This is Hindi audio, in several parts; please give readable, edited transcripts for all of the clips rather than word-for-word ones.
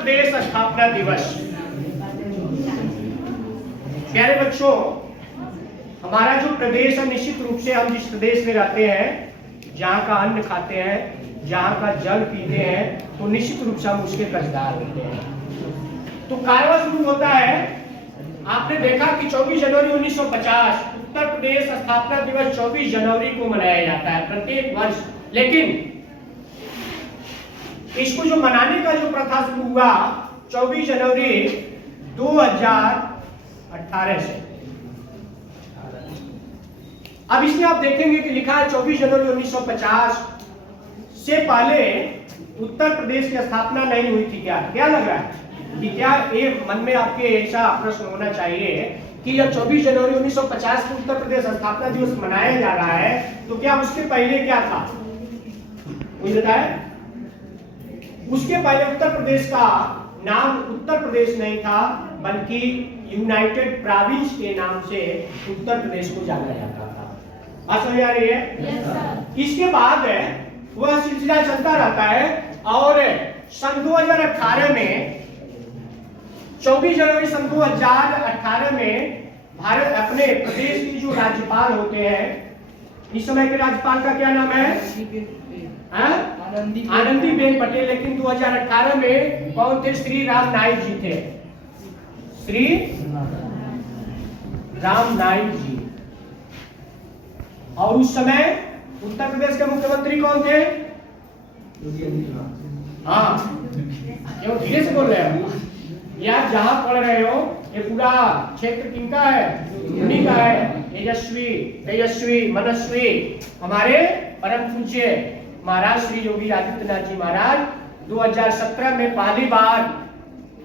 प्रदेश स्थापना दिवस। प्यारे बच्चों, हमारा जो प्रदेश है, निश्चित रूप से हम जिस प्रदेश में रहते हैं, जहाँ का अन्न खाते हैं, जहाँ का जल पीते हैं, तो निश्चित रूप से हम उसके कर्जदार होते हैं। तो कार्यवाही शुरू होता है। आपने देखा कि 24 जनवरी 1950 उत्तर प्रदेश स्थापना दिवस 24 जनवरी को मनाया जाता है प्रत्येक वर्ष। लेकिन इसको जो मनाने का जो प्रथा शुरू हुआ 24 जनवरी 2018 से। अब इसमें आप देखेंगे कि लिखा है 24 जनवरी 1950 से पहले उत्तर प्रदेश की स्थापना नहीं हुई थी। क्या क्या लग रहा है कि क्या ये मन में आपके ऐसा प्रश्न होना चाहिए कि जब 24 जनवरी 1950 को उत्तर प्रदेश स्थापना दिवस मनाया जा रहा है तो क्या उसके पहले क्या था? मुझे बताए। उसके पहले उत्तर प्रदेश का नाम उत्तर प्रदेश नहीं था, बल्कि यूनाइटेड प्रोविंस के नाम से उत्तर प्रदेश को जाना जाता था। बात समझ आ रही है? इसके बाद वह सिलसिला चलता रहता है और सन 2018 में 24 जनवरी सन 2018 में भारत अपने प्रदेश की जो राज्यपाल होते हैं, इस समय के राज्यपाल का क्या नाम है? आनंदीबेन पटेल। लेकिन 2018 में कौन थे? श्री राम नाईक जी थे। श्री राम नाईक जी। और उस समय उत्तर प्रदेश के मुख्यमंत्री कौन थे? हाँ, क्यों धीरे से बोल रहे हो? यार जहां पढ़ रहे हो ये पूरा क्षेत्र किनका है? उन्हीं का है। तेजस्वी तेजस्वी मनस्वी हमारे परम पूज्य महाराज श्री योगी आदित्यनाथ जी महाराज 2017 में पहली बार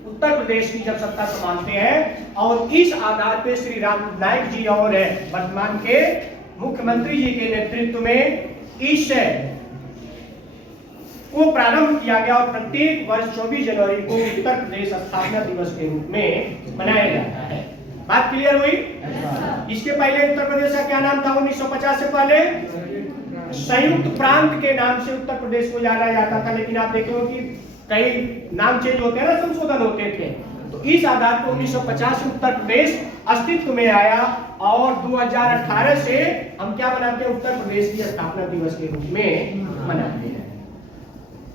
उत्तर प्रदेश की जब सत्ता संभालते हैं और इस आधार पे श्री राम नाईक जी और वर्तमान के मुख्यमंत्री जी के नेतृत्व में इस को प्रारंभ किया गया और प्रत्येक वर्ष 24 जनवरी को उत्तर प्रदेश स्थापना दिवस के रूप में मनाया जाता है। बात क्लियर हुई? इसके पहले उत्तर प्रदेश का क्या नाम था? 1950 से पहले संयुक्त प्रांत के नाम से उत्तर प्रदेश को जाना जाता था। लेकिन आप देखोगे कि कई नाम चेंज होते हैं ना, संशोधन होते थे। तो इस आधार पर 1950 से उत्तर प्रदेश अस्तित्व में आया और 2018 से हम क्या मनाते हैं? उत्तर प्रदेश की स्थापना दिवस के रूप में मनाते हैं।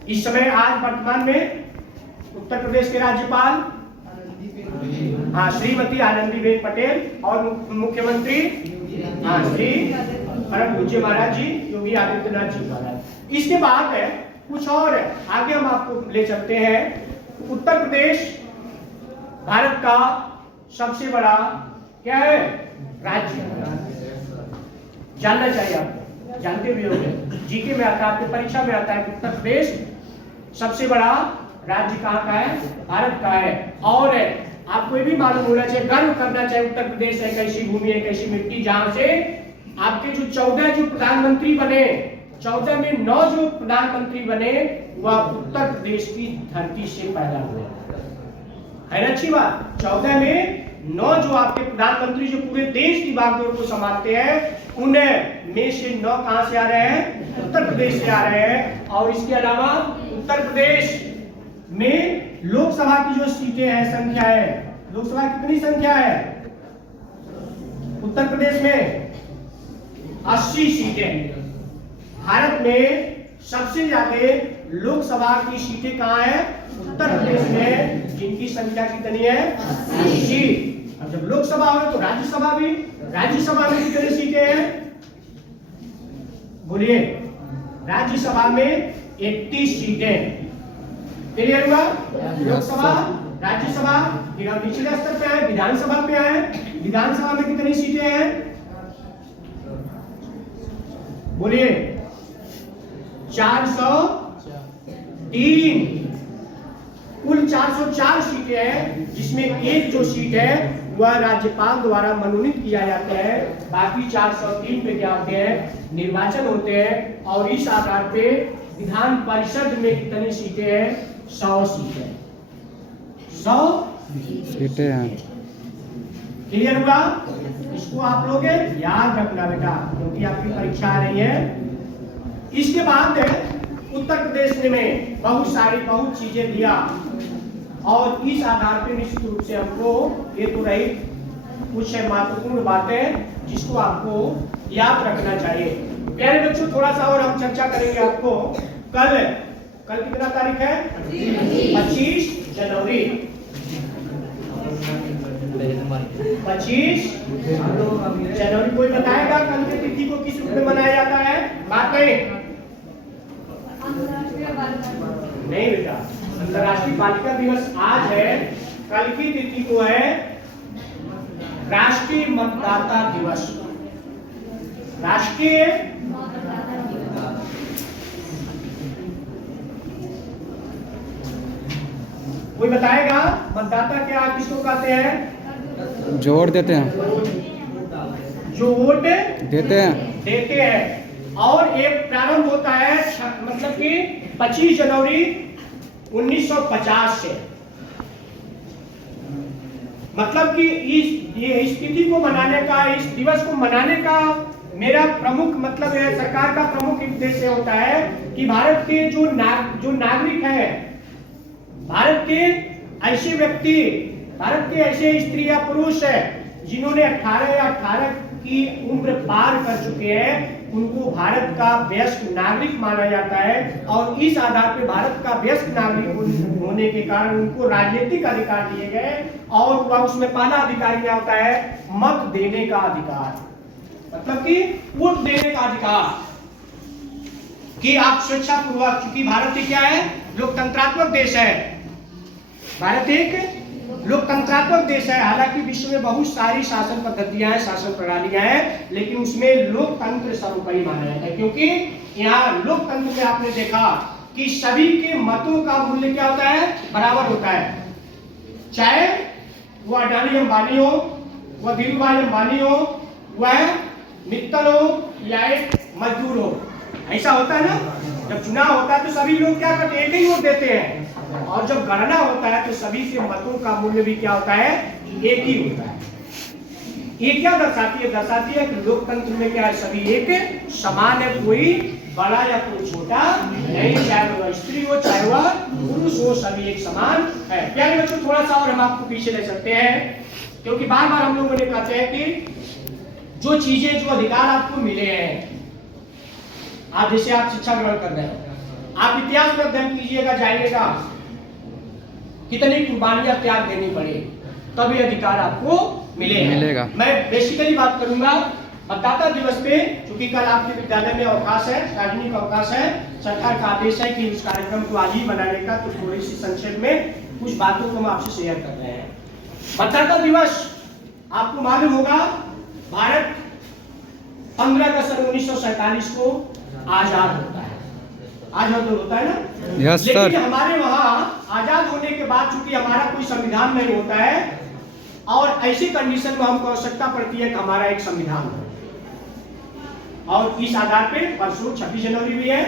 इस समय आज वर्तमान में उत्तर प्रदेश के राज्यपाल श्रीमती आनंदीबेन पटेल और मुख्यमंत्री श्री परम पूज्य महाराज जी योगी आदित्यनाथ जी महाराज। इसके बाद है कुछ और आगे हम आपको ले चलते हैं। उत्तर प्रदेश भारत का सबसे बड़ा क्या है? राज्य। जानना चाहिए आपको, जानते भी होंगे, जीके में आता है, आपकी परीक्षा में आता है कि उत्तर प्रदेश सबसे बड़ा राज्य कहाँ का है? भारत का है। और आपको ये भी मालूम होना चाहिए, गर्व करना चाहिए, उत्तर प्रदेश एक ऐसी भूमि, एक ऐसी मिट्टी जहां से आपके जो 14 जो प्रधानमंत्री बने, 14 में 9 जो प्रधानमंत्री बने वह उत्तर प्रदेश की धरती से पैदा हुए। है ना अच्छी बात? 14 में 9 जो आपके प्रधानमंत्री जो पूरे देश की बागडोर को संभालते हैं, उन्हें में से 9 कहां से आ रहे हैं? उत्तर प्रदेश से आ रहे हैं। और इसके अलावा उत्तर प्रदेश में लोकसभा की जो सीटें हैं, संख्या है, लोकसभा कितनी संख्या है? उत्तर प्रदेश में 80 सीटें। भारत में सबसे ज्यादा लोकसभा की सीटें कहां है? उत्तर प्रदेश में, जिनकी संख्या कितनी है? 80। अब जब लोकसभा हो तो राज्यसभा भी, राज्यसभा में कितनी सीटें हैं? बोलिए। राज्यसभा में 80 सीटें। क्लियर हुआ? लोकसभा, राज्यसभा, फिर हम निचले स्तर पे आए, विधानसभा पे आए। विधानसभा में कितनी सीटें हैं? बोलिए। 403। कुल 404 सीटें हैं, जिसमें एक जो सीट है वह राज्यपाल द्वारा मनोनीत किया जाता है। बाकी 403 पे क्या होते हैं? निर्वाचन होते हैं। और इस आधार पे विधान परिषद में कितनी सीटें हैं? 100 सीटें। 100 सीटें हैं। क्लियर हुआ? इसको आप लोग याद रखना बेटा, क्योंकि आपकी परीक्षा आ रही है। इसके बाद उत्तर प्रदेश में बहुत चीजें दिया। और इस आधार पर निश्चित रूप से हमको ये तो रही कुछ महत्वपूर्ण बातें जिसको आपको याद रखना चाहिए। प्यारे बच्चों, थोड़ा सा और हम चर्चा करेंगे आपको। कल कितना तारीख है? 25 जनवरी। 25 जनवरी। कोई बताएगा कल की तिथि को किस रूप में मनाया जाता है? बात नहीं बेटा, अंतर्राष्ट्रीय बालिका दिवस आज है। कल की तिथि को है राष्ट्रीय मतदाता दिवस। राष्ट्रीय कोई बताएगा मतदाता क्या किसको कहते हैं? जो वोट देते हैं, जो वोट देते हैं। और एक प्रारंभ होता है मतलब कि 25 जनवरी 1950 से। मतलब कि इस तिथि को मनाने का, इस दिवस को मनाने का मेरा प्रमुख मतलब है, सरकार का प्रमुख उद्देश्य होता है कि भारत के जो नागरिक हैं, भारत के ऐसे व्यक्ति, भारत के ऐसे स्त्री या पुरुष है जिन्होंने 18 या 18 की उम्र पार कर चुके हैं, उनको भारत का वयस्क नागरिक माना जाता है। और इस आधार पर भारत का वयस्क नागरिक होने के कारण उनको राजनीतिक अधिकार दिए गए। और वह उसमें पहला अधिकार क्या होता है? मत देने का अधिकार, मतलब कि वोट देने का अधिकार, कि आप स्वेच्छापूर्वक, क्योंकि भारत ही क्या है? लोकतंत्रात्मक देश है। भारत एक लोकतंत्रात्मक देश है। हालांकि विश्व में बहुत सारी शासन पद्धतियां हैं, शासन प्रणालियां हैं, लेकिन उसमें लोकतंत्र सर्वोपरि माना जाता है। क्योंकि यहाँ लोकतंत्र में आपने देखा कि सभी के मतों का मूल्य क्या होता है? बराबर होता है। चाहे वो अडानी अंबानी हो, वह धीरूभाई अंबानी हो, वह मित्तल हो या एक मजदूर हो। ऐसा होता है ना? जब चुनाव होता है तो सभी लोग क्या करते हैं? एक ही वोट देते हैं। और जब गणना होता है तो सभी के मतों का मूल्य भी क्या होता है? एक ही होता है। ये क्या दर्शाती है? दर्शाती है कि लोकतंत्र में क्या है? सभी एक समान है, कोई बड़ा या कोई छोटा नहीं, चाहे वह स्त्री हो चाहे वह पुरुष हो, सभी एक समान है। प्यारे बच्चों, थोड़ा सा और हम आपको पीछे ले सकते हैं, क्योंकि बार बार हम लोगों ने कहते हैं कि जो चीजें, जो अधिकार आपको मिले हैं, आप जैसे आप शिक्षा ग्रहण कर रहे हैं, आप इतिहास में अध्ययन कीजिएगा, जाइएगा, कितनी कुर्बानियां त्याग देनी पड़े तब ये अधिकार आपको मिलेगा। मैं बेसिकली बात करूंगा मतदाता दिवस पे, क्योंकि कल आपके विद्यालय में अवकाश है, सार्वजनिक अवकाश है। सरकार का आदेश है कि उस कार्यक्रम को आज ही बनाने का, तो थोड़ी सी संक्षेप में कुछ बातों को हम आपसे शेयर कर रहे हैं। मतदाता दिवस आपको मालूम होगा, भारत 15 अगस्त 1947 को आजाद होता है। आजाद होता है ना? Yes sir. लेकिन हमारे वहां आजाद होने के बाद चूंकि हमारा कोई संविधान नहीं होता है, और ऐसी कंडीशन में हमको आवश्यकता पड़ती है कि हमारा एक संविधान हो। और इस आधार पे परसों 26 जनवरी भी है।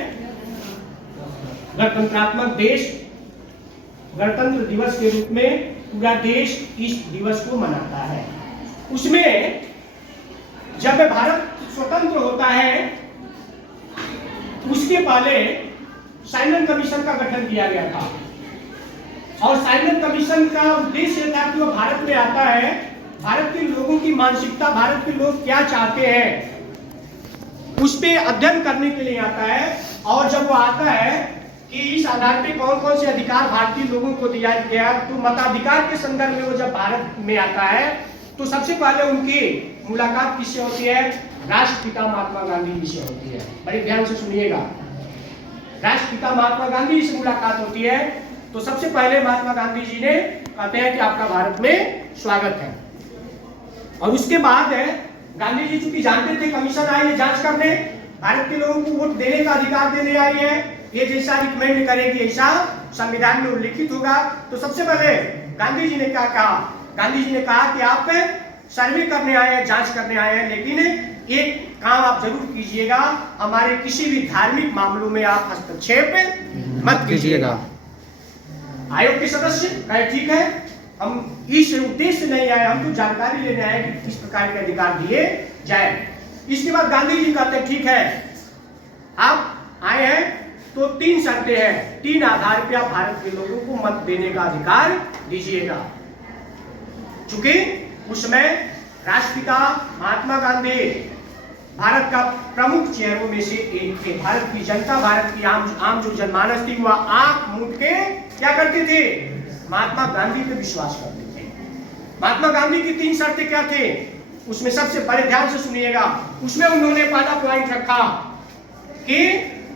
गणतंत्रात्मक देश, गणतंत्र दिवस के रूप में पूरा देश इस दिवस को मनाता है। उसमें जब भारत स्वतंत्र होता है, उसके पहले साइमन कमीशन का गठन किया गया था। और साइमन कमीशन का उद्देश्य था कि वो भारत में आता है, भारत के लोगों की मानसिकता, भारत के लोग क्या चाहते हैं, उस पे अध्ययन करने के लिए आता है। और जब वो आता है कि इस आधार पे कौन कौन से अधिकार भारतीय लोगों को दिया गया, तो मताधिकार के संदर्भ में वो जब भारत में आता है, तो सबसे पहले उनकी मुलाकात किससे होती है? राष्ट्रपिता महात्मा गांधी जी से होती है। बड़े ध्यान से सुनिएगा, राष्ट्रपिता महात्मा गांधी जी से मुलाकात होती है। तो सबसे पहले महात्मा गांधी जी ने कहते हैं कि आपका भारत में स्वागत है। और उसके बाद गांधी जी चूंकि जानते थे कमीशन आई है जांच करने, भारत के लोगों को वोट देने का अधिकार देने आई है, ये जैसा रिकमेंड करेगी ऐसा संविधान में उल्लिखित होगा। तो सबसे पहले गांधी जी ने क्या कहा? गांधी जी ने कहा कि आप सर्वे करने आए हैं, जांच करने आए हैं, लेकिन एक काम आप जरूर कीजिएगा, हमारे किसी भी धार्मिक मामलों में आप हस्तक्षेप मत कीजिएगा। आयोग के सदस्य कहे ठीक है, हम इस उद्देश्य नहीं आए, हम तो जानकारी लेने आए कि किस प्रकार के अधिकार दिए जाए। इसके बाद गांधी जी कहते हैं ठीक है, आप आए हैं तो 3 शर्तें हैं, 3 आधार पे आप भारत के लोगों को मत देने का अधिकार दीजिएगा। चूंकि उसमें राष्ट्रपिता महात्मा गांधी भारत का प्रमुख चेहरों में से एक थे। भारत की जनता, भारत की आम जो जनमानस थी, वह आंख मूंद के क्या करते थे? महात्मा गांधी पे विश्वास करते थे। महात्मा गांधी की 3 शर्तें क्या थे? उसमें सबसे बड़े ध्यान से सुनिएगा। उसमें उन्होंने पहला पॉइंट रखा कि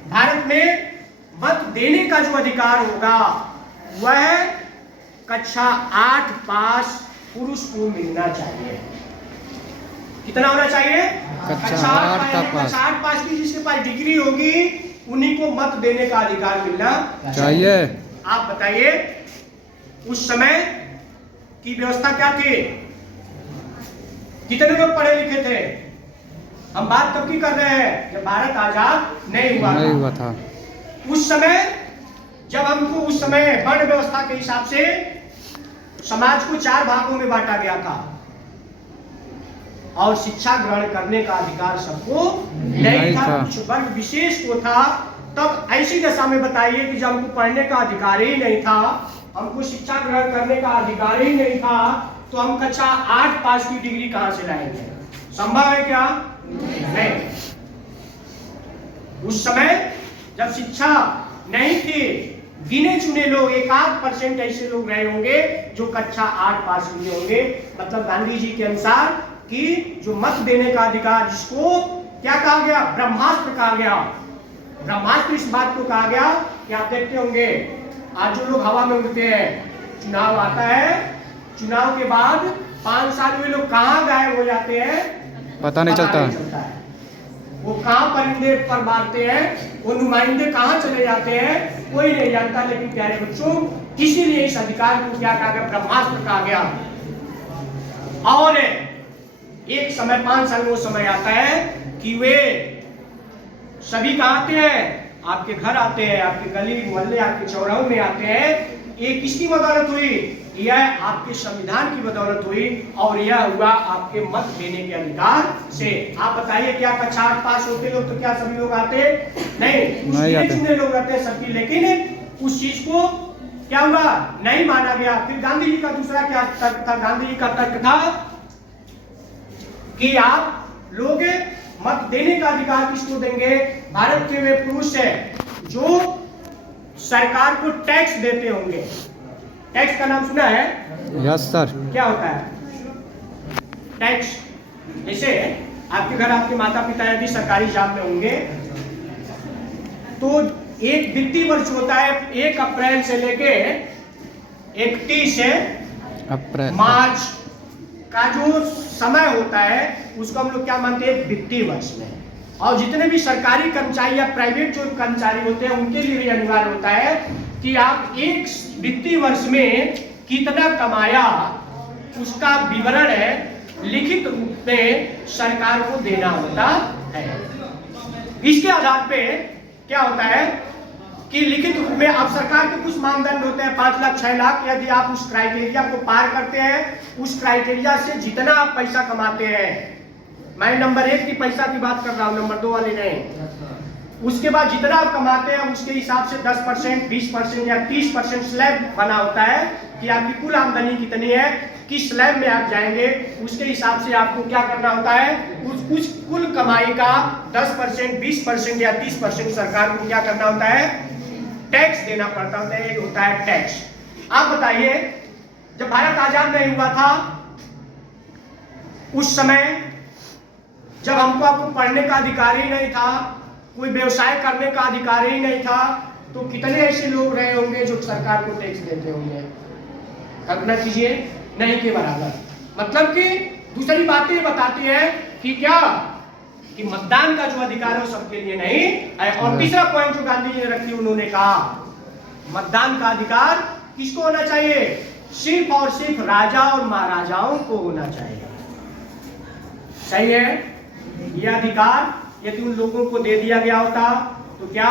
भारत में मत देने का जो अधिकार होगा वह कक्षा 8 पास पुरुष को मिलना चाहिए। कितना होना चाहिए? कक्षा 8 पास की जिसके पास डिग्री होगी उन्हीं को मत देने का अधिकार मिलना चाहिए। आप बताइए उस समय की व्यवस्था क्या थी? कितने लोग पढ़े लिखे थे? हम बात कब की कर रहे हैं? जब भारत आजाद नहीं हुआ था। उस समय जब हमको उस समय वर्ण व्यवस्था के हिसाब से समाज को 4 भागों में बांटा गया था और शिक्षा ग्रहण करने का अधिकार सबको नहीं था, कुछ वर्ग विशेष को था। तब ऐसी दशा में बताइए कि जब हमको पढ़ने का अधिकार ही नहीं था, हमको शिक्षा ग्रहण करने का अधिकार ही नहीं था, तो हम कक्षा 8 पास की डिग्री कहां से लाएंगे? संभव है क्या? नहीं। उस समय जब शिक्षा नहीं थी, गिने चुने लोग 1-8% ऐसे लोग रहे होंगे जो कक्षा 8 पास किए होंगे। मतलब गांधी जी के अनुसार कि जो मत देने का अधिकार, जिसको क्या कहा गया? ब्रह्मास्त्र कहा गया। ब्रह्मास्त्र इस बात को कहा गया कि आप देखते होंगे आज जो लोग हवा में उड़ते हैं, चुनाव आता है, चुनाव के बाद 5 साल में लोग कहां गायब हो जाते हैं पता नहीं चलता है। वो कहां परिंदे पर मारते हैं, वो नुमाइंदे कहां चले जाते हैं, कोई नहीं जानता। लेकिन प्यारे बच्चों, इसीलिए इस अधिकार को क्या कहा गया? ब्रह्मास्त्र कहा गया। और एक समय 5 साल वो समय आता है कि वे सभी कहां आते हैं? आपके घर आते हैं, आपके गली मोहल्ले, आपके चौराहों में आते हैं। ये किसकी बदौलत हुई? यह आपके संविधान की बदौलत हुई और यह हुआ आपके मत देने के अधिकार से। आप बताइए क्या कक्षा 8 पास होते लोग तो क्या सभी लोग आते? नहीं चुने लोग आते हैं सबकी। लेकिन उस चीज को क्या हुआ? नहीं माना गया। फिर गांधी जी का दूसरा क्या तर्क था? गांधी जी का तर्क था कि आप लोग मत देने का अधिकार किसको देंगे? भारत के वे पुरुष है जो सरकार को टैक्स देते होंगे। टैक्स का नाम सुना है? Yes sir. क्या होता है टैक्स? जैसे आपके घर आपके माता पिता यदि सरकारी जॉब में होंगे तो एक वित्तीय वर्ष होता है 1 अप्रैल से लेके 31 अप्रैल मार्च का जो समय होता है उसको हम लोग क्या मानते हैं? वित्तीय वर्ष में। और जितने भी सरकारी कर्मचारी या प्राइवेट जो कर्मचारी होते हैं उनके लिए भी अनिवार्य होता है कि आप एक वित्तीय वर्ष में कितना कमाया उसका विवरण लिखित रूप में सरकार को देना होता है। इसके आधार पे क्या होता है कि लिखित रूप में अब सरकार के कुछ मानदंड होते हैं, 5 लाख 6 लाख। यदि आप उस क्राइटेरिया को पार करते हैं, उस क्राइटेरिया से जितना आप पैसा कमाते हैं, मैं नंबर 1 की पैसा की बात कर रहा हूं, नंबर 2 वाले नहीं, उसके बाद जितना आप कमाते हैं उसके हिसाब से 10%, 20% या 30% स्लैब बना होता है कि आपकी कुल आमदनी कितनी है, किस स्लैब में आप जाएंगे, उसके हिसाब से आपको क्या करना होता है? उस कुल कमाई का 10%, 20% या 30% सरकार को क्या करना होता है? टैक्स देना पड़ता होता है। ये होता है टैक्स। आप बताइए जब भारत आजाद नहीं हुआ था उस समय जब हमको आपको पढ़ने का अधिकार ही नहीं था, कोई व्यवसाय करने का अधिकार ही नहीं था, तो कितने ऐसे लोग रहे होंगे जो सरकार को टैक्स देते होंगे? कल्पना कीजिए, नहीं के बराबर। मतलब कि दूसरी बातें बताती है कि क्या कि मतदान का जो अधिकार है वो सबके लिए नहीं है। और तीसरा पॉइंट जो गांधी जी ने रखी, उन्होंने कहा मतदान का अधिकार किसको होना चाहिए? सिर्फ और सिर्फ राजा और महाराजाओं को होना चाहिए। सही है? यह अधिकार यदि उन लोगों को दे दिया गया होता तो क्या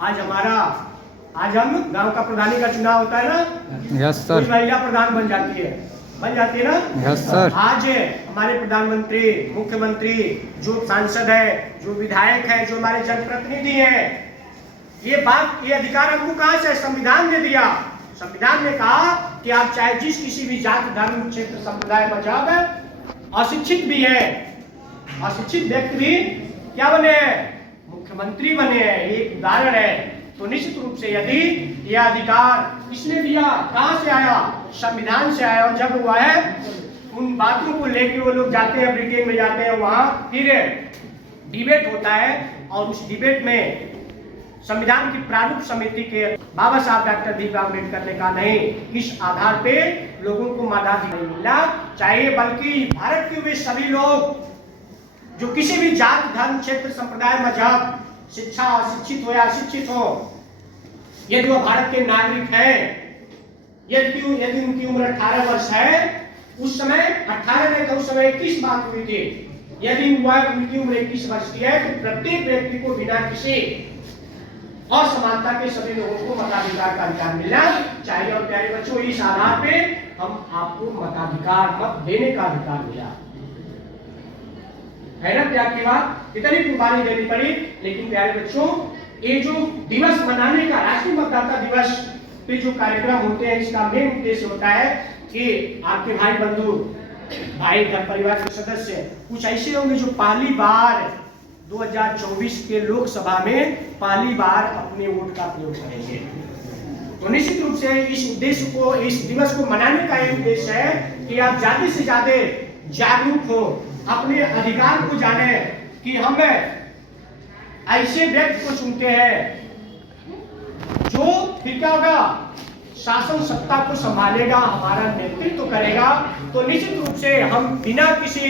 आज हम गांव का प्रधानी का चुनाव होता है ना, यस सर, महिला प्रधान बन जाती है ना, यस सर। आज हमारे प्रधानमंत्री, मुख्यमंत्री, जो सांसद है, जो विधायक है, जो हमारे जनप्रतिनिधि हैं, ये अधिकार हमको कहां से? संविधान ने दिया। संविधान ने कहा कि आप चाहे जिस किसी भी जाति, धर्म, क्षेत्र, संप्रदाय, मजहब, अशिक्षित भी है, अशिक्षित व्यक्ति भी क्या बने हैं? मुख्यमंत्री बने हैं। एक उदाहरण है। तो निश्चित रूप से यदि यह अधिकार किसने दिया, कहां से आया? संविधान से आया। और जब हुआ है उन बातों को लेके वो लोग जाते हैं, ब्रिटेन में जाते हैं, वहां फिर डिबेट होता है और उस डिबेट में संविधान की प्रारूप समिति के बाबा साहब डॉक्टर भीमराव अम्बेडकर ने कहा नहीं, इस आधार पे लोगों को मताधिकार नहीं मिलना चाहिए, बल्कि भारत के वे सभी लोग जो किसी भी जाति, धर्म, क्षेत्र, संप्रदाय, मजहब, शिक्षा, शिक्षित हो या अशिक्षित हो, यदि वो भारत के नागरिक हैं, यदि उनकी उम्र 18 वर्ष है, उस समय 18 नहीं था, उस समय 21 बात हुई थी, यदि उनकी उम्र 21 वर्ष की है तो प्रत्येक व्यक्ति को बिना किसी असमानता के सभी लोगों को मताधिकार का अधिकार मिलना चाहिए। और प्यारे बच्चों, इस आधार पे हम आपको मताधिकार, मत देने का अधिकार मिला है ना। त्याग की बात, इतनी कुर्बानी देनी पड़ी, लेकिन प्यारे बच्चों, ये जो दिवस मनाने का, राष्ट्रीय मतदाता दिवस पे जो कार्यक्रम होते हैं, इसका मेन उद्देश्य होता है कि आपके भाई बंधु, भाई घर परिवार के सदस्य कुछ ऐसे होंगे जो पहली बार 2024 के लोकसभा में पहली बार अपने वोट का प्रयोग करेंगे। तो निश्चित रूप से इस उद्देश्य को, इस दिवस को मनाने का एक उद्देश्य है कि आप ज्यादा से ज्यादा जागरूक हो, अपने अधिकार को जाने कि हम ऐसे व्यक्ति को चुनते हैं जो फिर क्या होगा, शासन सत्ता को संभालेगा, हमारा नेतृत्व करेगा। तो निश्चित रूप से हम बिना किसी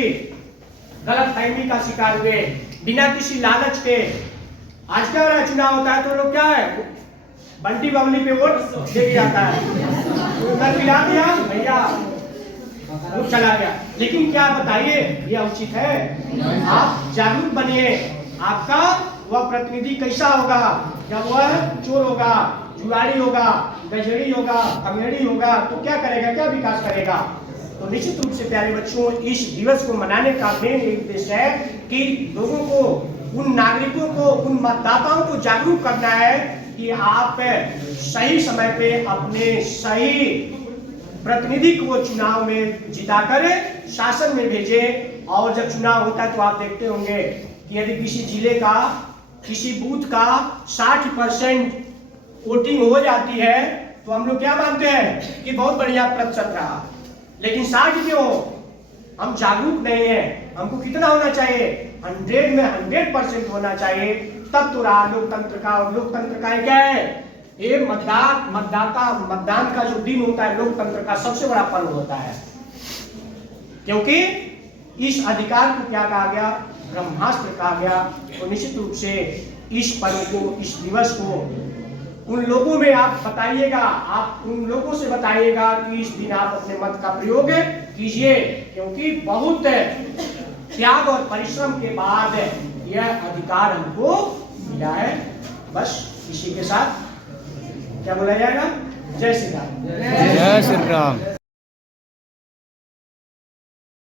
गलतफहमी का शिकार हुए, बिना किसी लालच के, आज क्या हो रहा है, चुनाव होता है तो लोग क्या है, बंटी बबली पे वोट दे जाता है, उधर पिला दिया भैया, वो चला गया। लेकिन क्या बताइए, यह उचित है? आप जागरूक बनिए। आपका वह प्रतिनिधि कैसा होगा? जब वह चोर होगा, जुआरी होगा, गजेड़ी होगा, खमेड़ी होगा, तो क्या करेगा, क्या विकास करेगा? तो निश्चित रूप से प्यारे बच्चों, इस दिवस को मनाने का मेन उद्देश्य है कि लोगों को, उन नागरिकों को, उन मतदाताओं को जागरूक करना है कि आप सही समय पे अपने सही प्रतिनिधि को चुनाव में जिताकर शासन में भेजें। और जब चुनाव होता है तो आप देखते होंगे कि यदि किसी जिले का, किसी बूथ का 60% वोटिंग हो जाती है तो हम लोग क्या मानते हैं कि बहुत बढ़िया प्रतिशत रहा। लेकिन 60 क्यों? हम जागरूक नहीं है। हमको कितना होना चाहिए? 100 में 100% होना चाहिए, तब तो रहा लोकतंत्र का। और लोकतंत्र का क्या है? ये मतदान का जो दिन होता है, लोकतंत्र का सबसे बड़ा पर्व होता है, क्योंकि इस अधिकार को क्या कहा गया? ब्रह्मास्त्र कहा गया। तो निश्चित रूप से इस पर्व को, इस दिवस को उन लोगों में आप बताइएगा, आप उन लोगों से बताइएगा कि इस दिन आप अपने मत का प्रयोग कीजिए, क्योंकि बहुत त्याग और परिश्रम के बाद यह अधिकार हमको मिला है। बस इसी के साथ क्या बोला जाएगा? जय श्री राम। जय श्री राम।